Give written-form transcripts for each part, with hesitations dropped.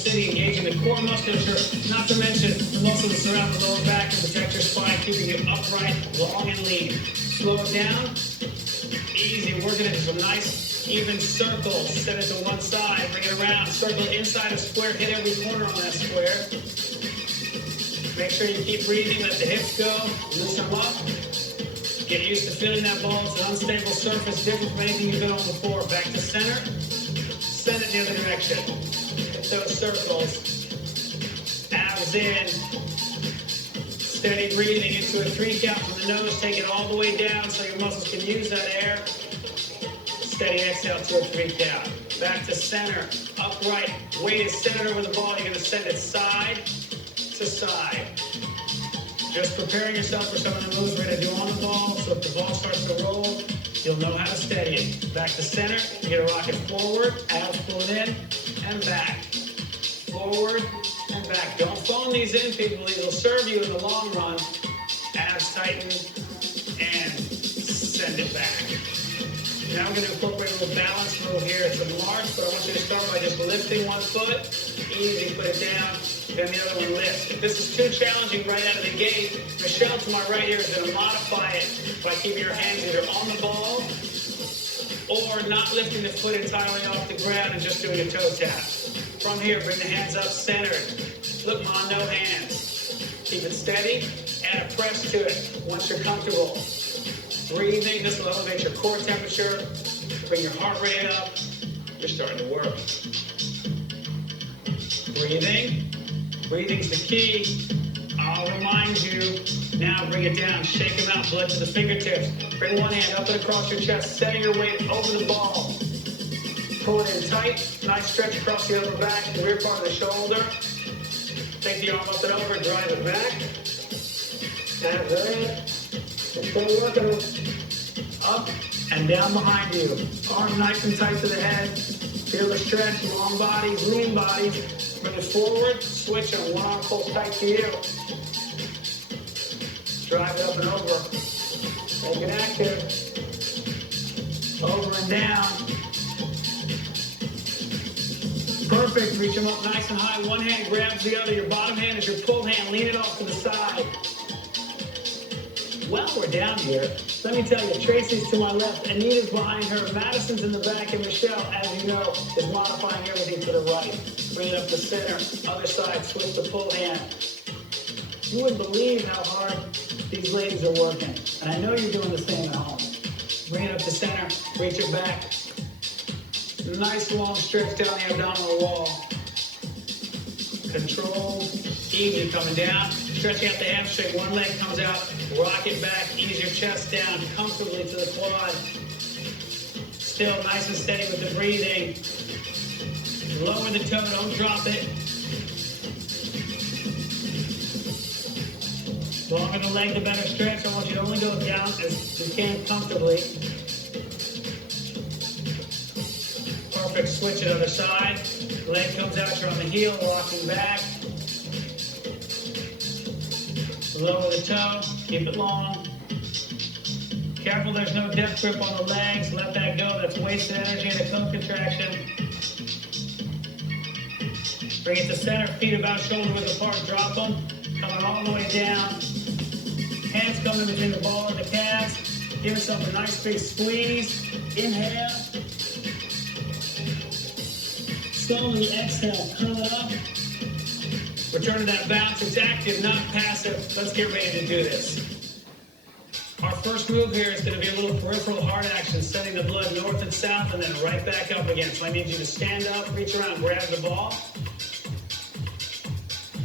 sitting, engaging the core musculature, not to mention the muscles that surround the lower back and protect your spine, keeping you upright, long and lean. Slow it down. Easy. Working into some nice, even circles. Set it to one side. Bring it around. Circle inside a square. Hit every corner on that square. Make sure you keep breathing. Let the hips go. Loosen them up. Get used to feeling that ball. It's an unstable surface, different from anything you've been on before. Back to center. Send it in the other direction. Hit those circles. Abs in. Steady breathing into a 3 count from the nose. Take it all the way down so your muscles can use that air. Steady exhale to a 3 count. Back to center. Upright. Weight is centered over the ball. You're going to send it side to side. Just preparing yourself for some of the moves we're going to do on the ball. So if the ball starts to roll, you'll know how to steady it. Back to center. You're going to rock it forward. Abs pull in and back. Forward and back. Don't phone these in, people. These will serve you in the long run. Abs tighten and send it back. Now we're going to incorporate a little balance move here. It's a march, but I want you to start by just lifting one foot. Easy, put it down. Then the other one lifts. If this is too challenging right out of the gate, Michelle to my right here is going to modify it by keeping your hands either on the ball or not lifting the foot entirely off the ground and just doing a toe tap. From here, bring the hands up centered. Look, Ma, no hands. Keep it steady. Add a press to it once you're comfortable. Breathing. This will elevate your core temperature. Bring your heart rate up. You're starting to work. Breathing. Breathing's the key. I'll remind you. Now bring it down. Shake them out. Blood to the fingertips. Bring one hand up and across your chest. Setting your weight over the ball. Pull it in tight. Nice stretch across the upper back, the rear part of the shoulder. Take the arm up and over. Drive it back. That's it. Stay working up and down behind you. Arm nice and tight to the head. Feel the stretch. Long bodies, lean bodies. Bring it forward, switch and one arm pulls tight to you. Drive it up and over. Make it active. Over and down. Perfect. Reach them up nice and high. One hand grabs the other. Your bottom hand is your pull hand. Lean it off to the side. Well, we're down here. Let me tell you, Tracy's to my left, Anita's behind her, Madison's in the back, and Michelle, as you know, is modifying everything to the right. Bring it up to center, other side, switch the pull hand. You wouldn't believe how hard these ladies are working. And I know you're doing the same at home. Bring it up to center, reach it back. Nice long stretch down the abdominal wall. Control, easy coming down. Stretching out the hamstring, one leg comes out, rock it back, ease your chest down comfortably to the quad. Still nice and steady with the breathing. Lower the toe, don't drop it. The longer the leg, the better stretch. I want you to only go down as you can comfortably. Perfect, switch it other side. Leg comes out, you're on the heel, rocking back. Lower the toe, keep it long. Careful there's no depth grip on the legs. Let that go, that's wasted energy in a toe contraction. Bring it to center, feet about shoulder width apart, drop them. Coming all the way down. Hands coming between the ball and the calves. Give yourself a nice big squeeze. Inhale. Slowly exhale, curl it up. Return to that bounce. It's active, not passive. Let's get ready to do this. Our first move here is going to be a little peripheral heart action, sending the blood north and south and then right back up again. So I need you to stand up, reach around, grab the ball.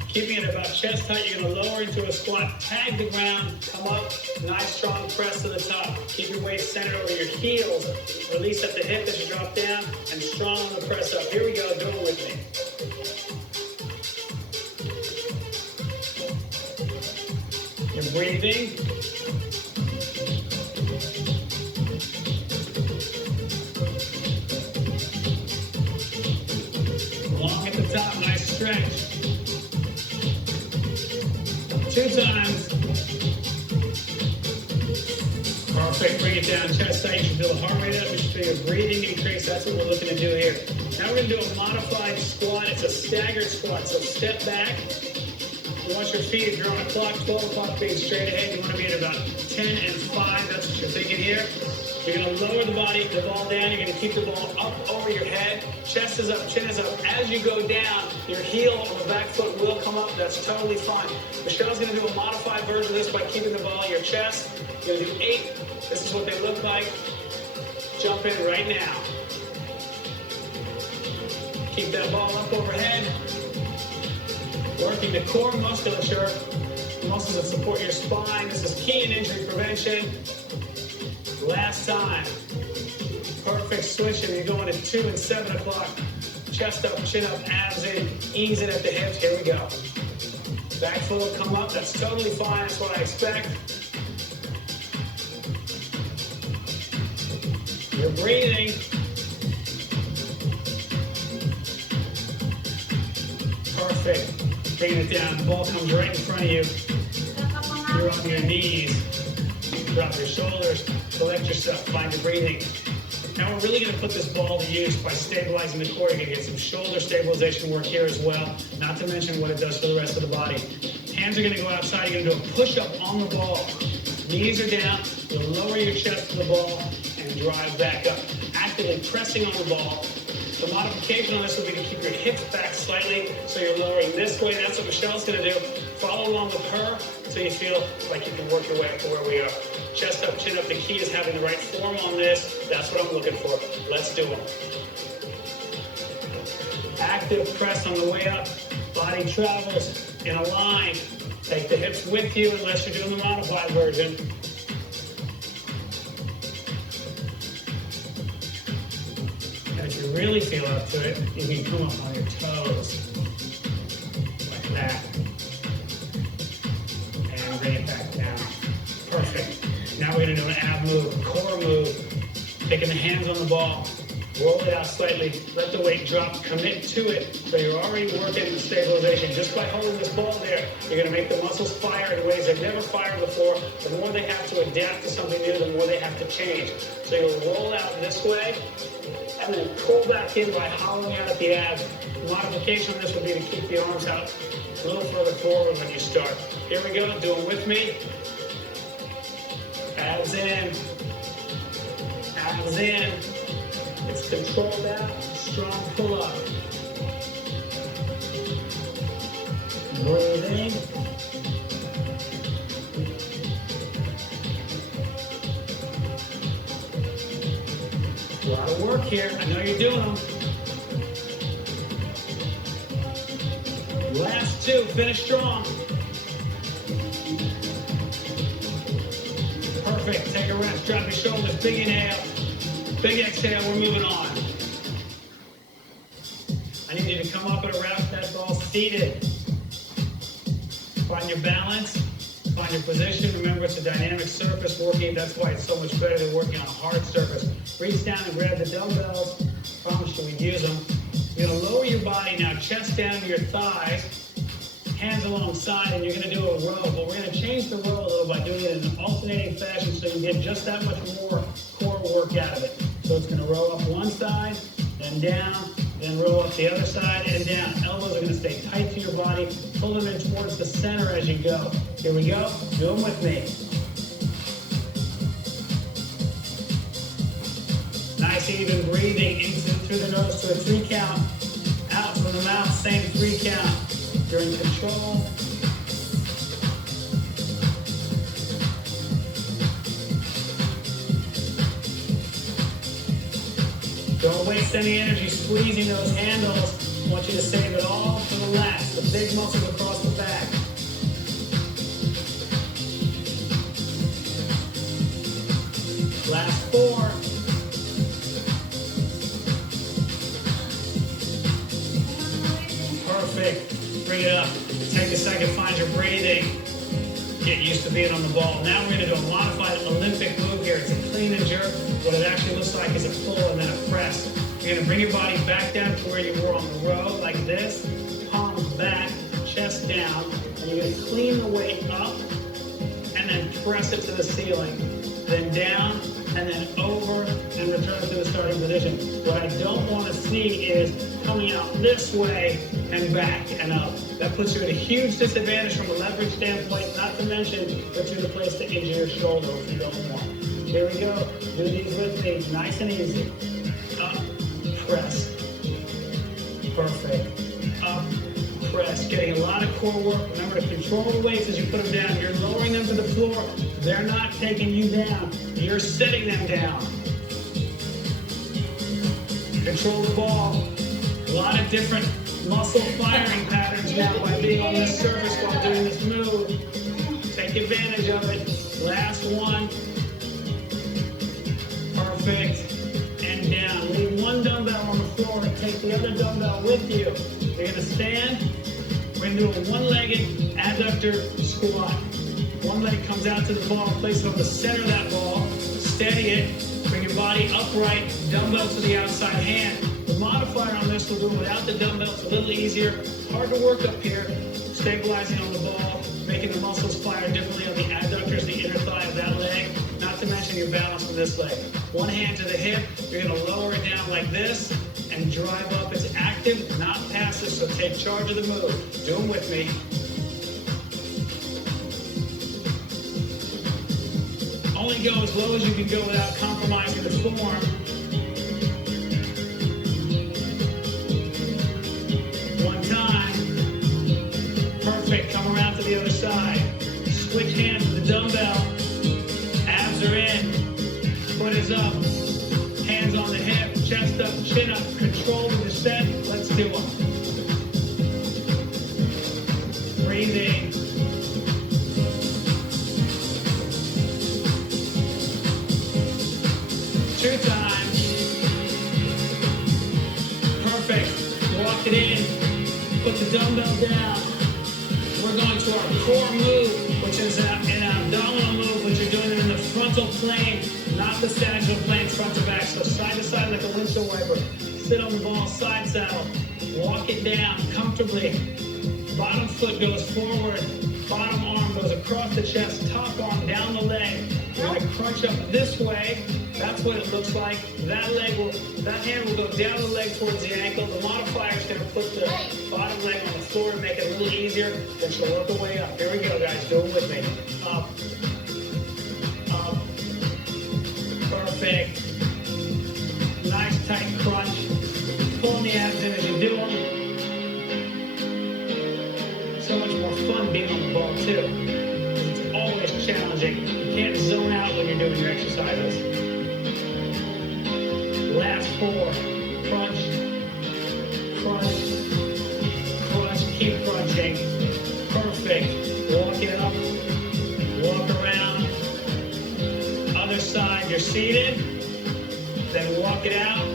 Keeping it about chest height, you're going to lower into a squat, tag the ground, come up, nice strong press to the top. Keep your weight centered over your heels. Release at the hip as you drop down and strong on the press up. Here we go, do it with me. You're breathing. Long at the top, nice stretch. 2 times. Perfect, bring it down, chest tight. You should feel the heart rate up, you should feel your breathing increase. That's what we're looking to do here. Now we're going to do a modified squat. It's a staggered squat. So step back. You want your feet, if you're on a clock, 12 o'clock being straight ahead. You want to be at about 10 and 5. That's what you're thinking here. You're going to lower the ball down. You're going to keep the ball up over your head. Chest is up, chin is up. As you go down, your heel on the back foot will come up. That's totally fine. Michelle's going to do a modified version of this by keeping the ball in your chest. You're going to do 8. This is what they look like. Jump in right now. Keep that ball up overhead. Working the core musculature, the muscles that support your spine. This is key in injury prevention. Last time. Perfect switching. You're going at 2 and 7 o'clock. Chest up, chin up, abs in. Ease it at the hips. Here we go. Back foot will come up. That's totally fine. That's what I expect. You're breathing. Perfect. Bringing it down. The ball comes right in front of you. You're on your knees. Drop your shoulders. Collect yourself. Find your breathing. Now we're really going to put this ball to use by stabilizing the core. You're going to get some shoulder stabilization work here as well. Not to mention what it does for the rest of the body. Hands are going to go outside. You're going to do a push-up on the ball. Knees are down. You'll lower your chest to the ball and drive back up. Actively pressing on the ball. The modification on this would be to keep your hips back slightly so you're lowering this way. That's what Michelle's going to do. Follow along with her until you feel like you can work your way up to where we are. Chest up, chin up. The key is having the right form on this. That's what I'm looking for. Let's do it. Active press on the way up. Body travels in a line. Take the hips with you unless you're doing the modified version. And if you really feel up to it, you can come up on your toes. Like that. And bring it back down. Perfect. Now we're going to do an ab move, core move. Taking the hands on the ball. Roll it out slightly. Let the weight drop. Commit to it. So you're already working the stabilization. Just by holding this ball there, you're going to make the muscles fire in ways they've never fired before. The more they have to adapt to something new, the more they have to change. So you'll roll out this way and then pull back in by hollowing out at the abs. The modification on this would be to keep the arms out a little further forward when you start. Here we go. Do it with me. Abs in. Abs in. It's controlled out, strong pull up. Breathing. A lot of work here. I know you're doing them. Last 2. Finish strong. Perfect. Take a rest. Drop your shoulders. Big inhale. Big exhale, we're moving on. I need you to come up and around that ball seated. Find your balance, find your position. Remember, it's a dynamic surface working. That's why it's so much better than working on a hard surface. Reach down and grab the dumbbells. Promise you we'd use them. You're going to lower your body now, chest down to your thighs, hands alongside, and you're going to do a row. But we're going to change the row a little by doing it in an alternating fashion so you get just that much more core work out of it. So it's going to roll up one side, then down, then roll up the other side and down. Elbows are going to stay tight to your body. Pull them in towards the center as you go. Here we go. Do them with me. Nice even breathing in through the nose to a 3 count. Out from the mouth, same 3 count. You're in control. Don't waste any energy squeezing those handles. I want you to save it all for the last, the big muscles across the back. Last 4. Perfect. Bring it up. Take a second, find your breathing. Get used to being on the ball. Now we're going to do a modified Olympic move here. It's a clean and jerk. What it actually looks like is a pull and then a press. You're going to bring your body back down to where you were on the row, like this. Palms back, chest down. And you're going to clean the weight up and then press it to the ceiling. Then down and then over and return to the starting position. What I don't want to see is coming out this way and back and up. That puts you at a huge disadvantage from a leverage standpoint, not to mention puts you in a place to injure your shoulder if you don't want. Here we go. Do these with me. Nice and easy. Up, press. Perfect. Up, press. Getting a lot of core work. Remember to control the weights as you put them down. You're lowering them to the floor. They're not taking you down. You're setting them down. Control the ball. A lot of different muscle firing patterns now by being on this surface while doing this move. Take advantage of it. Last one. Perfect. And down. Leave one dumbbell on the floor and take the other dumbbell with you. You're going to stand. We're going to do a one-legged adductor squat. One leg comes out to the ball, place it on the center of that ball, steady it, bring your body upright, dumbbell to the outside hand. The modifier on this will do it without the dumbbell. It's a little easier. Hard to work up here, stabilizing on the ball, making the muscles fire differently on the adductors, the inner thigh of that leg, not to mention your balance on this leg. One hand to the hip, you're going to lower it down like this and drive up. It's active, not passive, so take charge of the move. Do them with me. Only go as low as you can go without compromising the form. One time. Perfect. Come around to the other side. Switch hands to the dumbbell. Abs are in. Foot is up. Hands on the hip. Chest up. Chin up. Control the descent. Let's do them. Breathing. Two times. Perfect. Walk it in. Put the dumbbell down. We're going to our core move, which is an abdominal move, which you're doing it in the frontal plane, not the sagittal plane, front to back. So side to side like a windshield wiper. Sit on the ball, side saddle. Walk it down comfortably. Bottom foot goes forward. Bottom arm goes across the chest. Top arm down the leg. We're going to crunch up this way. That's what it looks like. That hand will go down the leg towards the ankle. The modifier is going to put the bottom leg on the floor and make it a little easier. Then she'll work her way up. Here we go, guys. Do it with me. Up. Up. Perfect. Nice tight crunch. Pulling the abs in as you do them. So much more fun being on the ball, too. It's always challenging. You can't zone out when you're doing your exercises. Last four. Crunch, crunch, crunch. Keep crunching. Perfect. Walk it up. Walk around. Other side. You're seated. Then walk it out.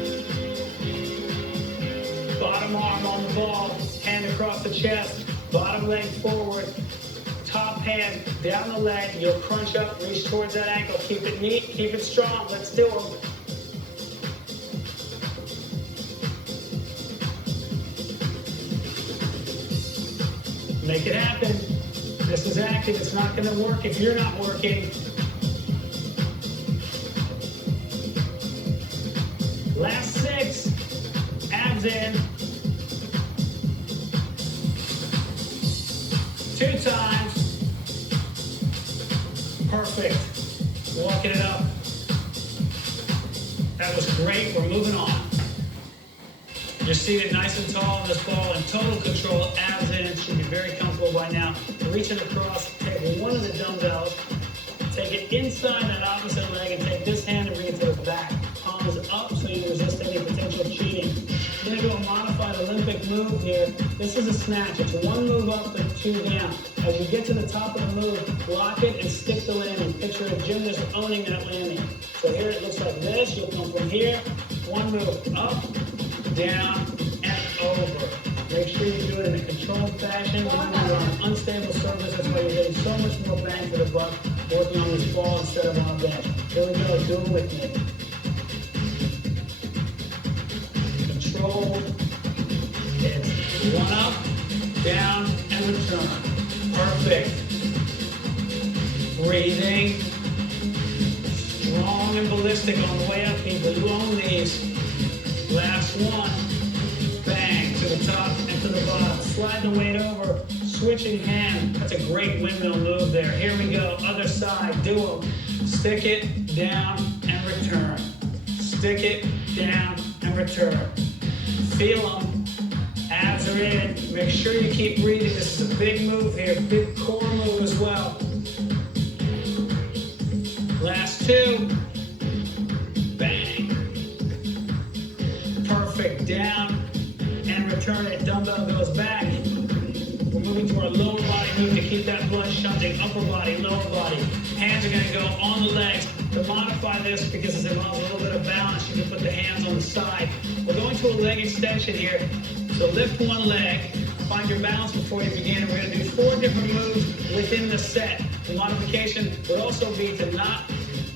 Bottom arm on the ball. Hand across the chest. Bottom leg forward. Top hand down the leg. You'll crunch up. Reach towards that ankle. Keep it neat. Keep it strong. Let's do them. Make it happen. This is active. It's not going to work if you're not working. Last six. Abs in. Two times. Perfect. Walking it up. That was great. We're moving on. You're seated nice and tall on this ball in total control. Abs in. Should be very comfortable by now. Reaching across, take one of the dumbbells, take it inside that opposite leg, and take this hand and bring it to the back. Palms up so you resist any potential cheating. We're going to go a modified Olympic move here. This is a snatch. It's one move up and two down. As you get to the top of the move, block it and stick the landing. Picture a gymnast owning that landing. So here it looks like this. You'll come from here. One move up, down, and over. Make sure you do it in a controlled fashion. Remember, you're on an unstable surface. That's why you're getting so much more bang for the buck working on this ball instead of on a bench. Here we go. Do it with me. Control. It's one up, down, and return. Perfect. Breathing. Strong and ballistic on the way up, people. You own these. Last one. Bang, to the top and to the bottom. Slide the weight over, switching hand. That's a great windmill move there. Here we go, other side, do them. Stick it, down, and return. Stick it, down, and return. Feel them. Abs are in. Make sure you keep breathing. This is a big move here, big core move as well. Last two. Bang. Perfect, down, and return it. Dumbbell goes back. We're moving to our lower body move to keep that blood shunting. Upper body, lower body. Hands are going to go on the legs. To modify this, because it involves a little bit of balance, you can put the hands on the side. We're going to a leg extension here. So lift one leg, find your balance before you begin. We're going to do 4 different moves within the set. The modification would also be to not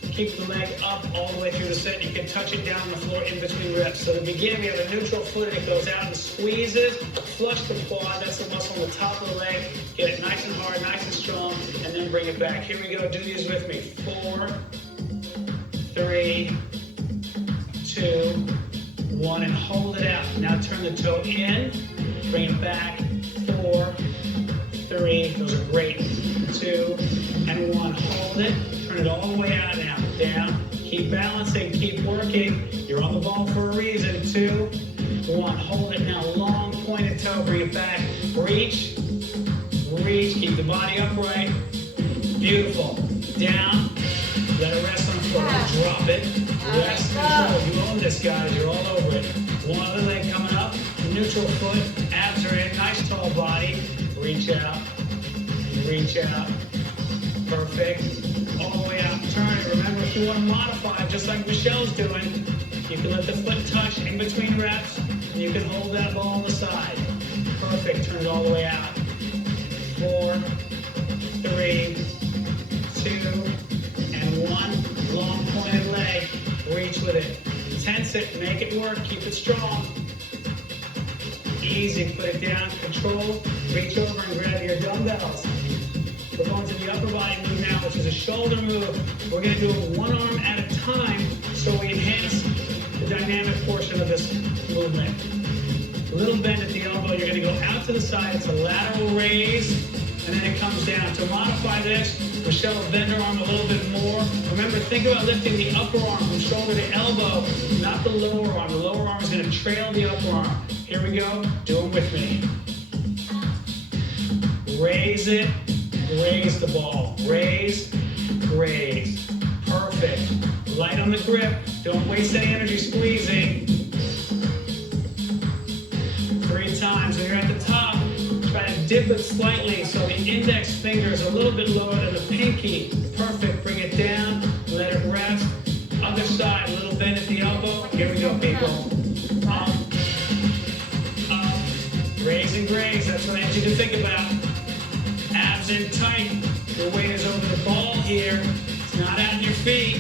keep the leg up all the way through the set. You can touch it down on the floor in between reps. So to begin, we have a neutral foot and it goes out and squeezes. Flush the quad, that's the muscle on the top of the leg. Get it nice and hard, nice and strong, and then bring it back. Here we go, do these with me. 4, 3, 2, 1, and hold it out. Now turn the toe in, bring it back. 4, 3, those are great. 2, and 1, hold it. Turn it all the way out now. Down. Keep balancing. Keep working. You're on the ball for a reason. 2, 1. Hold it now. Long pointed toe. Bring it back. Reach. Reach. Keep the body upright. Beautiful. Down. Let it rest on the floor. Drop it. Rest. Control. You own this, guys. You're all over it. One other leg coming up. Neutral foot. Abs are in. Nice tall body. Reach out. Reach out. Perfect. All the way out, turn it. Remember, if you want to modify, just like Michelle's doing, you can let the foot touch in between reps, and you can hold that ball on the side. Perfect, turn it all the way out. 4, 3, 2, and 1. Long pointed leg, reach with it. Tense it, make it work, keep it strong. Easy, put it down, control, reach over and grab your dumbbells. We're going to the upper body move now, which is a shoulder move. We're going to do it one arm at a time so we enhance the dynamic portion of this movement. A little bend at the elbow. You're going to go out to the side. It's a lateral raise, and then it comes down. To modify this, Michelle will bend her arm a little bit more. Remember, think about lifting the upper arm from shoulder to elbow, not the lower arm. The lower arm is going to trail the upper arm. Here we go. Do them with me. Raise it. Raise the ball. Raise, raise. Perfect. Light on the grip. Don't waste any energy squeezing. 3 times. When you're at the top, try to dip it slightly so the index finger is a little bit lower than the pinky. Perfect. Bring it down. Let it rest. Other side. A little bend at the elbow. Here we go, people. Up. Up. Raise and graze. That's what I need you to think about. Abs in tight. Your weight is over the ball here. It's not out in your feet.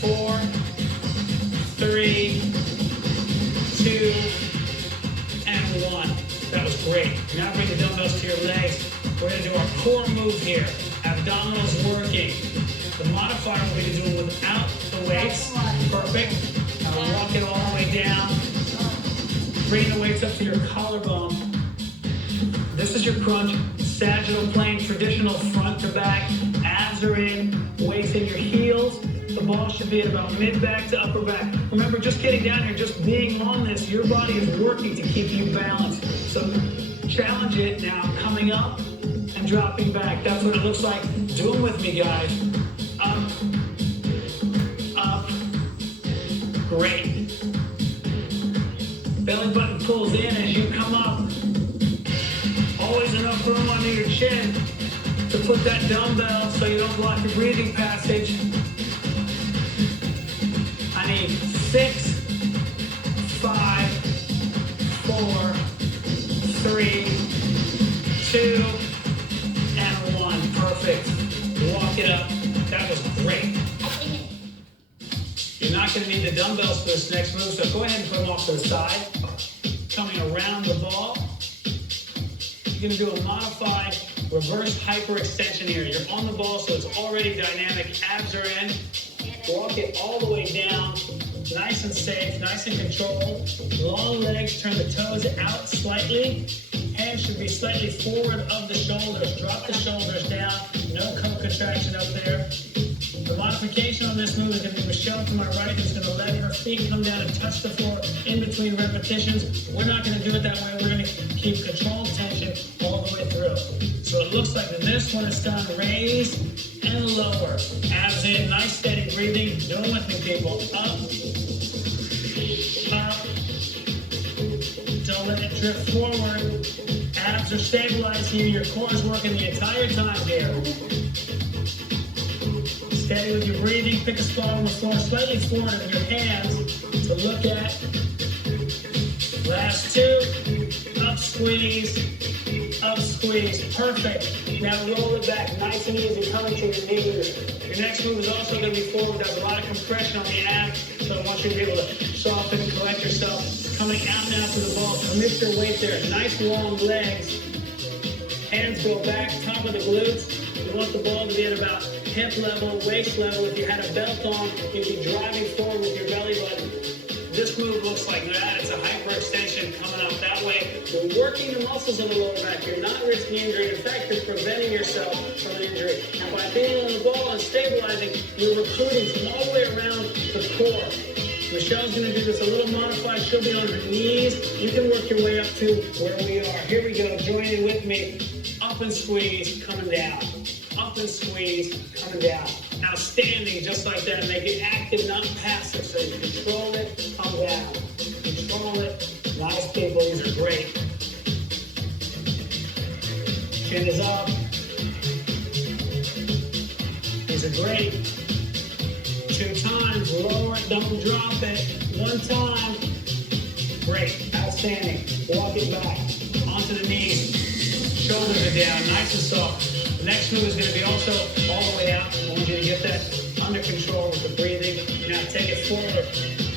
4, 3, 2, and 1. That was great. Now bring the dumbbells to your legs. We're going to do our core move here. Abdominals working. The modifier we're going to do it without the weights. Perfect. Now walk it all the way down. Bring the weights up to your collarbone. This is your crunch, sagittal plane, traditional front to back. Abs are in, weights in your heels. The ball should be at about mid-back to upper back. Remember, just getting down here, just being on this, your body is working to keep you balanced. So challenge it now, coming up and dropping back. That's what it looks like. Do them with me, guys. Up, up, great. Belly button pulls in as you come up. Always enough room under your chin to put that dumbbell so you don't block your breathing passage. I need 6, 5, 4, 3, 2, and 1. Perfect. Walk it up. That was great. You're not going to need the dumbbells for this next move, so go ahead and put them off to the side. Coming around the ball. You're going to do a modified reverse hyperextension here. You're on the ball, so it's already dynamic. Abs are in. Walk it all the way down. Nice and safe, nice and controlled. Long legs, turn the toes out slightly. Hands should be slightly forward of the shoulders. Drop the shoulders down. No co-contraction up there. The modification on this move is going to be Michelle to my right, who's going to let her feet come down and touch the floor in between repetitions. We're not going to do it that way. We're going to keep controlled tension all the way through. So it looks like this one is done raise and lower. Abs in, nice steady breathing. Do it with me, people. Up, up. Don't let it drift forward. Abs are stabilized here. Your core is working the entire time here. Steady with your breathing. Pick a spot on the floor slightly forward of your hands to look at. Last two. Up, squeeze. Up, squeeze. Perfect. Now roll it back. Nice and easy. Coming to your knees. Your next move is also going to be forward. There's a lot of compression on the abs, so I want you to be able to soften and collect yourself. Coming out now to the ball. Commit your weight there. Nice long legs. Hands go back. Top of the glutes. You want the ball to be at about hip level, waist level. If you had a belt on, you'd be driving forward with your belly button. This move looks like that. It's a hyperextension coming up that way. You're working the muscles of the lower back. You're not risking injury. In fact, you're preventing yourself from an injury. And by being on the ball and stabilizing, you're recruiting from all the way around the core. Michelle's going to do this a little modified. She'll be on her knees. You can work your way up to where we are. Here we go. Join in with me. Up and squeeze, coming down. Up and squeeze, coming down. Outstanding, just like that. Make it active, not passive. So you control it, come down. Control it. Nice, people. These are great. Chin is up. These are great. 2 times. Lower it, don't drop it. 1 time. Great. Outstanding. Walk it back. Onto the knees. Shoulders are down. Nice and soft. The next move is going to be also all the way out. I want you to get that under control with the breathing. Now take it forward.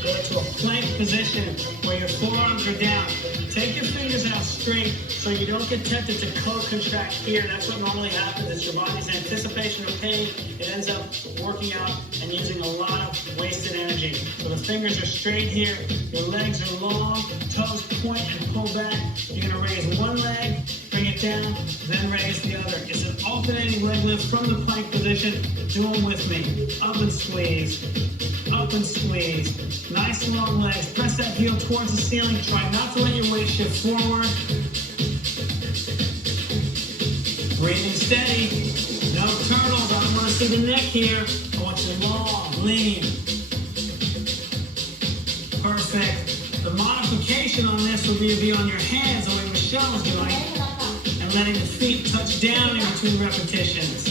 Go into a plank position where your forearms are down. Take your fingers out straight so you don't get tempted to co-contract here. That's what normally happens. It's your body's anticipation of pain. It ends up working out and using a lot of wasted energy. So the fingers are straight here. Your legs are long. Toes point and pull back. You're going to raise one leg, bring it down, then raise the other. It's an alternating leg lift from the plank position. Do them with me. Up and squeeze. Up and squeeze. Nice long legs. Press that heel towards the ceiling. Try not to let your weight shift forward. Breathing steady. No turtles. I don't want to see the neck here. I want you long, lean. Perfect. The modification on this will be on your hands, the way Michelle is doing, and letting the feet touch down in between repetitions.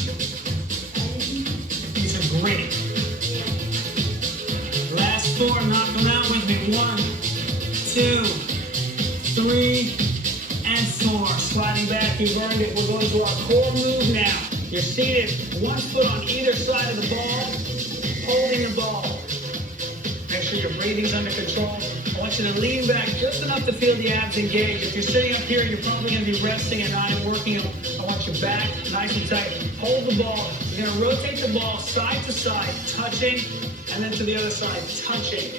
These are great. Last 4, knock them out with me. 1, 2, 3, and 4. Sliding back, you've earned it. We're going to our core move now. You're seated, 1 foot on either side of the ball, holding the ball. Make sure your breathing's under control. I want you to lean back just enough to feel the abs engage. If you're sitting up here, you're probably going to be resting and not working them. I want your back nice and tight. Hold the ball. You're going to rotate the ball side to side, touching, and then to the other side, touching.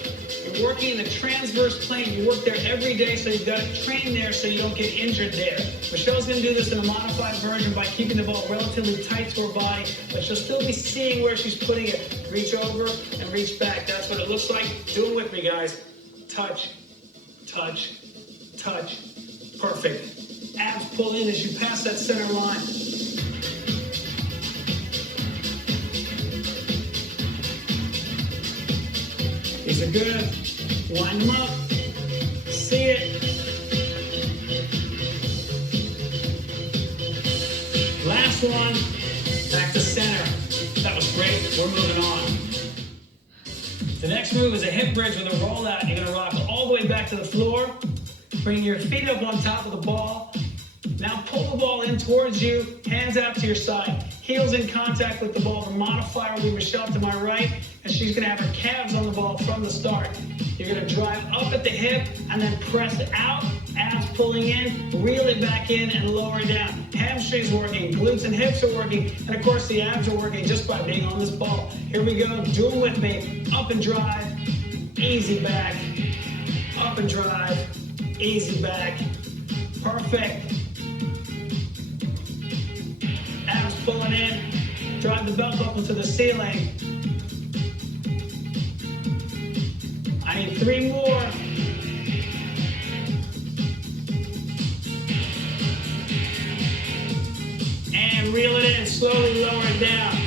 You're working in the transverse plane. You work there every day, so you've got to train there so you don't get injured there. Michelle's going to do this in a modified version by keeping the ball relatively tight to her body, but she'll still be seeing where she's putting it. Reach over and reach back. That's what it looks like. Do it with me, guys. Touch, touch, touch. Perfect. Abs pull in as you pass that center line. These are good. Line them up. See it. Last one. Back to center. That was great. We're moving on. The next move is a hip bridge with a rollout. You're going to rock all the way back to the floor. Bring your feet up on top of the ball. Now pull the ball in towards you, hands out to your side. Heels in contact with the ball. The modifier will be Michelle to my right, and she's going to have her calves on the ball from the start. You're going to drive up at the hip and then press out, abs pulling in, reel it back in and lower it down. Hamstrings working, glutes and hips are working, and of course the abs are working just by being on this ball. Here we go, do them with me. Up and drive, easy back. Up and drive, easy back. Perfect. Abs pulling in, drive the belt buckle to the ceiling. I need 3 more. And reel it in, slowly lower it down.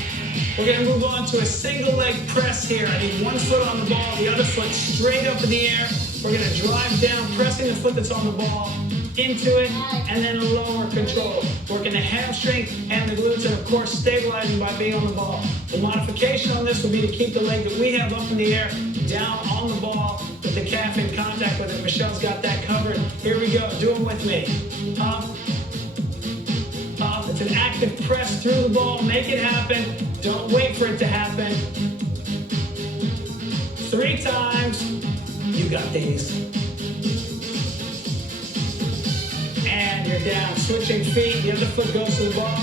We're gonna move on to a single leg press here. I need one foot on the ball, the other foot straight up in the air. We're gonna drive down, pressing the foot that's on the ball into it, and then lower control. Working the hamstring and the glutes, and of course stabilizing by being on the ball. The modification on this would be to keep the leg that we have up in the air, down on the ball, with the calf in contact with it. Michelle's got that covered. Here we go, do them with me. Up, up. It's an active press through the ball. Make it happen. Don't wait for it to happen. 3 times. You got these. And you're down. Switching feet. The other foot goes to the ball.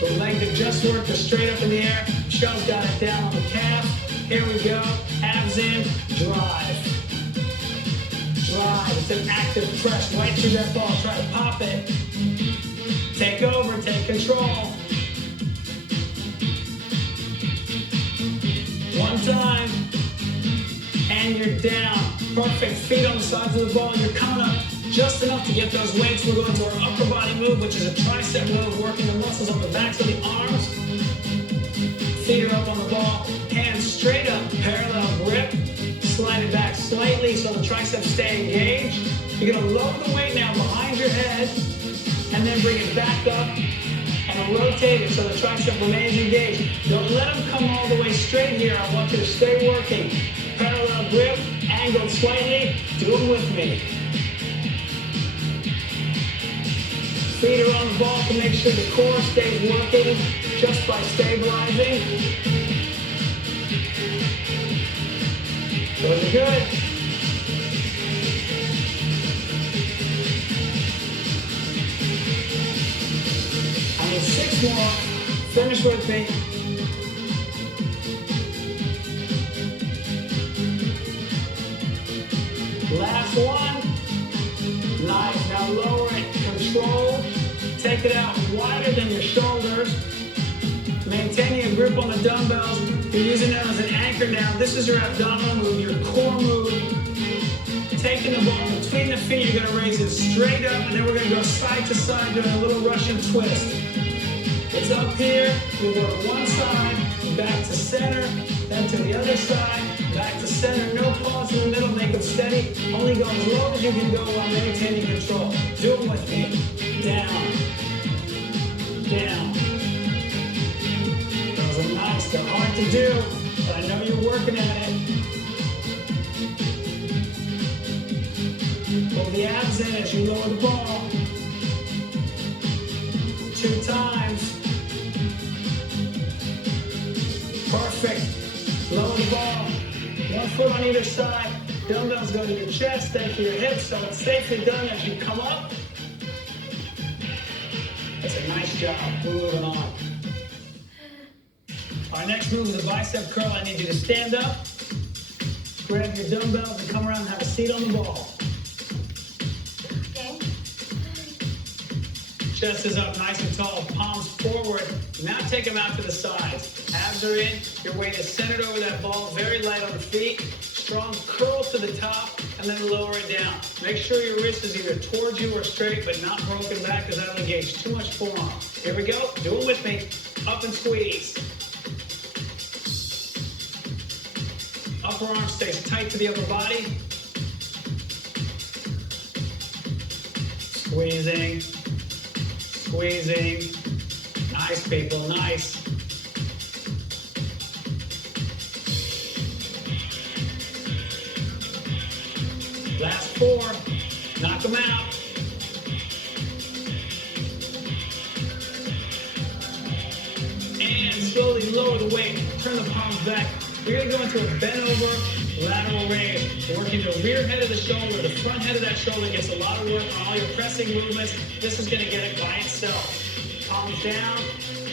The leg that just worked is straight up in the air. Michelle's got it down on the calf. Here we go. Abs in. Drive. Drive. It's an active press right through that ball. Try to pop it. Take over. Take control. 1 time. And you're down. Perfect. Feet on the sides of the ball. You're coming up just enough to get those weights. We're going to our upper body move, which is a tricep move, working the muscles on the backs of the arms. Feet are up on the ball. Hands straight up. Parallel grip. Slide it back slightly so the triceps stay engaged. You're going to load the weight now behind your head and then bring it back up and rotate it so the tricep remains engaged. Don't let them come all the way straight here. I want you to stay working. Parallel grip, angled slightly. Do them with me. Feet are on the ball to make sure the core stays working just by stabilizing. Those are good. I need 6 more. Finish with me. Last one. Nice. Now lower it. Control. Take it out wider than your shoulders. Maintaining a grip on the dumbbells. You're using them as an anchor now. This is your abdominal move, your core move. Taking the ball between the feet, you're going to raise it straight up, and then we're going to go side to side doing a little Russian twist. It's up here. We'll go to one side, back to center, then to the other side, back to center. No pause in the middle. Make it steady. Only go as low as you can go while maintaining control. Do it with me. Down. Down. Those are nice. They're hard to do, but I know you're working at it. Pull the abs in as you lower the ball. 2 times. Perfect. Lower the ball. 1 foot on either side. Dumbbells go to your chest, then to your hips, so it's safely done as you come up. That's a nice job. Moving on. Our next move is a bicep curl. I need you to stand up, grab your dumbbells, and come around and have a seat on the ball. Okay. Chest is up nice and tall, palms forward. Now take them out to the sides. Abs are in. Your weight is centered over that ball, very light on the feet. Strong curl to the top, and then lower it down. Make sure your wrist is either towards you or straight, but not broken back, because that'll engage too much forearm. Here we go. Do it with me. Up and squeeze. Upper arm stays tight to the upper body. Squeezing. Squeezing. Nice, people. Nice. Last 4. Knock them out. slowly lower the weight. Turn the palms back. We're going to go into a bent over lateral raise. We're working the rear head of the shoulder. The front head of that shoulder gets a lot of work on all your pressing movements. This is going to get it by itself. Palms down.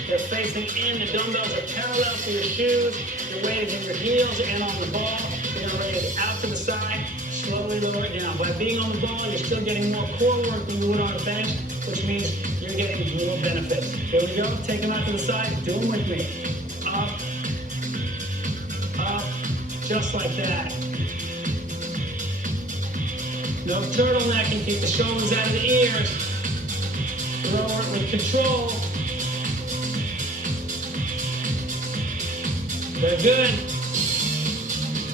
They're facing in. The dumbbells are parallel to your shoes. Your weight is in your heels and on the ball. You're going to raise out to the side. Slowly lower it down. By being on the ball, you're still getting more core work than you would on a bench, which means you're getting more benefits. Here we go. Take them out to the side. Do them with me. Up. Up. Just like that. No turtlenecking. Keep the shoulders out of the ears. Lower it with control. Very good.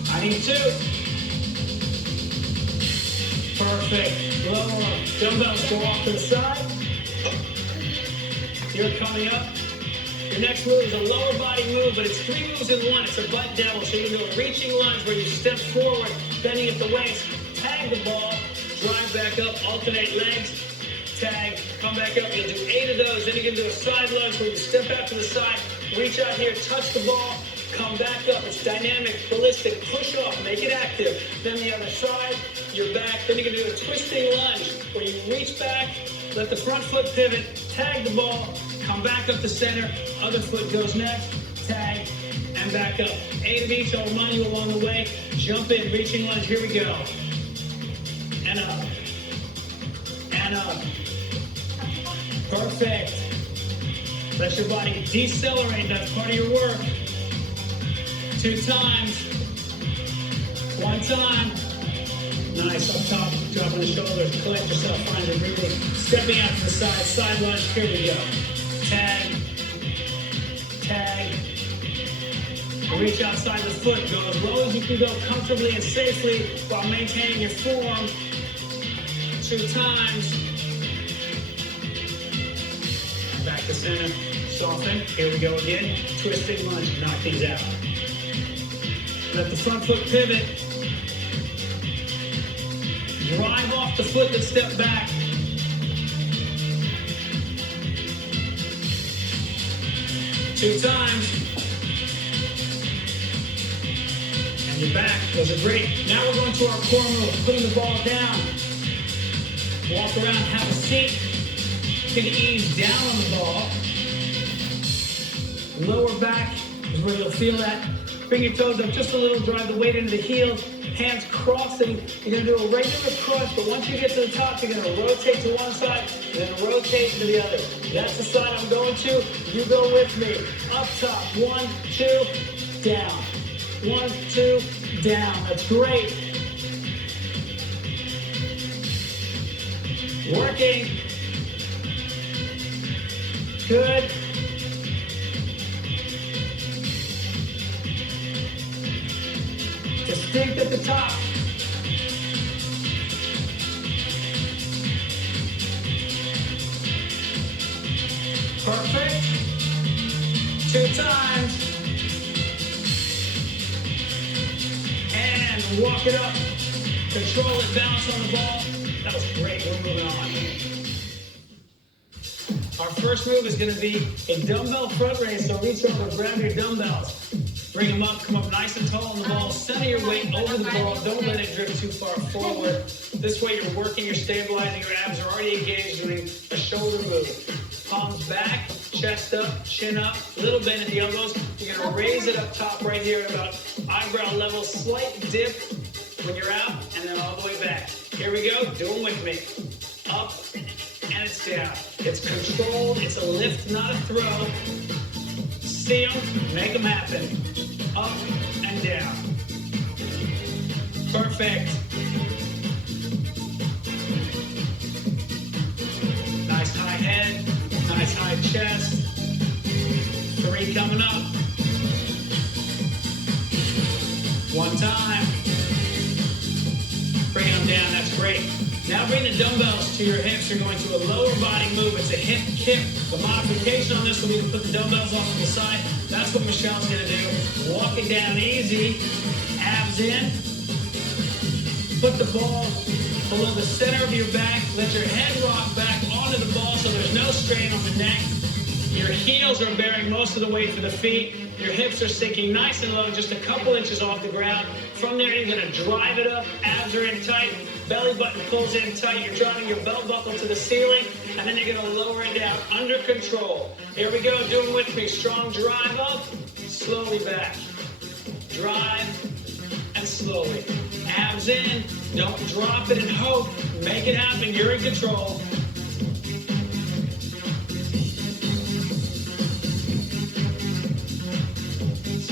I need 2. Perfect. Lower. Dumbbells go off to the side. You're coming up. Your next move is a lower body move, but it's 3 moves in one. It's a butt devil. So you can do a reaching lunge where you step forward, bending at the waist, tag the ball, drive back up, alternate legs, tag, come back up. You'll do 8 of those. Then you can do a side lunge where you step out to the side, reach out here, touch the ball, come back up. It's dynamic, ballistic, push off, make it active. Then the other side, you're back. Then you can do a twisting lunge where you reach back, let the front foot pivot, tag the ball, come back up the center, other foot goes next, tag, and back up. 8 of each, I'll remind you along the way. Jump in, reaching lunge, here we go. And up. And up. Perfect. Let your body decelerate, that's part of your work. 2 times. 1 time. Nice, up top, dropping the shoulders, collect yourself, find your breathing. Stepping out to the side lunge, here we go. Tag, tag. Reach outside the foot, go as low as you can go comfortably and safely while maintaining your form. 2 times. Back to center, soften, here we go again. Twisting lunge, knock these out. Let the front foot pivot. Drive off the foot that stepped back. Two times. And you're back. Those are great. Now we're going to our core move. Putting the ball down. Walk around, have a seat. You can ease down on the ball. Lower back is where you'll feel that. Bring your toes up just a little. Drive the weight into the heels. Hands crossing. You're going to do a regular cross, but once you get to the top, you're going to rotate to one side and then rotate to the other. That's the side I'm going to. You go with me. Up top. 1, 2, down. 1, 2, down. That's great. Working. Good. Distinct at the top. Perfect. 2 times. And walk it up. Control it, balance on the ball. That was great. We're moving on. Our first move is going to be a dumbbell front raise. So reach over, grab your dumbbells. Bring them up, come up nice and tall on the ball. Center your weight over the ball. Don't let it drift too far forward. This way you're working, you're stabilizing, your abs are already engaged doing a shoulder move. Palms back, chest up, chin up, little bend at the elbows. You're going to raise it up top right here at about eyebrow level. Slight dip when you're out, and then all the way back. Here we go. Do them with me. Up, and it's down. It's controlled. It's a lift, not a throw. See them, make them happen. Up and down. Perfect. Nice high head, nice high chest. 3 coming up. 1 time. Bring them down, that's great. Now bring the dumbbells to your hips. You're going to a lower body move. It's a hip kick. The modification on this will be to put the dumbbells off to the side. That's what Michelle's going to do. Walk it down easy. Abs in. Put the ball below the center of your back. Let your head rock back onto the ball so there's no strain on the neck. Your heels are bearing most of the weight for the feet. Your hips are sinking nice and low, just a couple inches off the ground. From there, you're going to drive it up. Abs are in tight. Belly button pulls in tight. You're driving your belt buckle to the ceiling, and then you're going to lower it down under control. Here we go. Do it with me. Strong drive up, slowly back. Drive and slowly. Abs in. Don't drop it and hope. Make it happen. You're in control.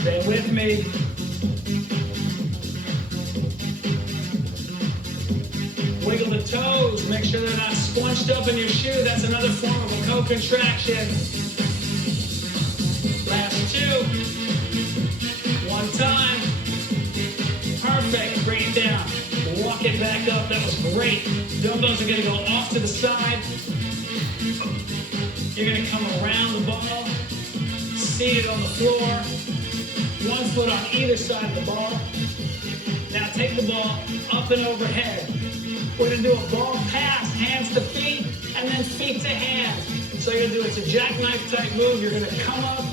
Stay with me. Wiggle the toes. Make sure they're not squunched up in your shoe. That's another form of a co-contraction. Last two. One time. Perfect. Bring it down. Walk it back up. That was great. Dumbbells are going to go off to the side. You're going to come around the ball. Seated on the floor. One foot on either side of the ball. Now take the ball up and overhead. We're going to do a ball pass, hands to feet, and then feet to hands. So you're going to do it's a jackknife type move. You're going to come up,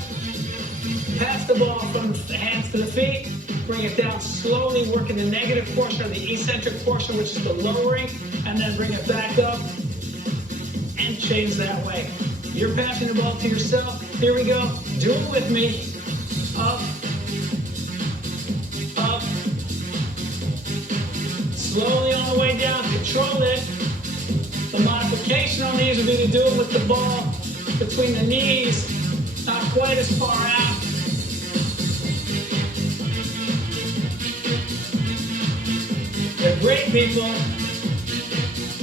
pass the ball from the hands to the feet, bring it down slowly, working the negative portion or the eccentric portion, which is the lowering, and then bring it back up and change that way. You're passing the ball to yourself. Here we go. Do it with me. Up. Up. Slowly on the way down, control it. The modification on these would be to do it with the ball between the knees, not quite as far out. They're great, people.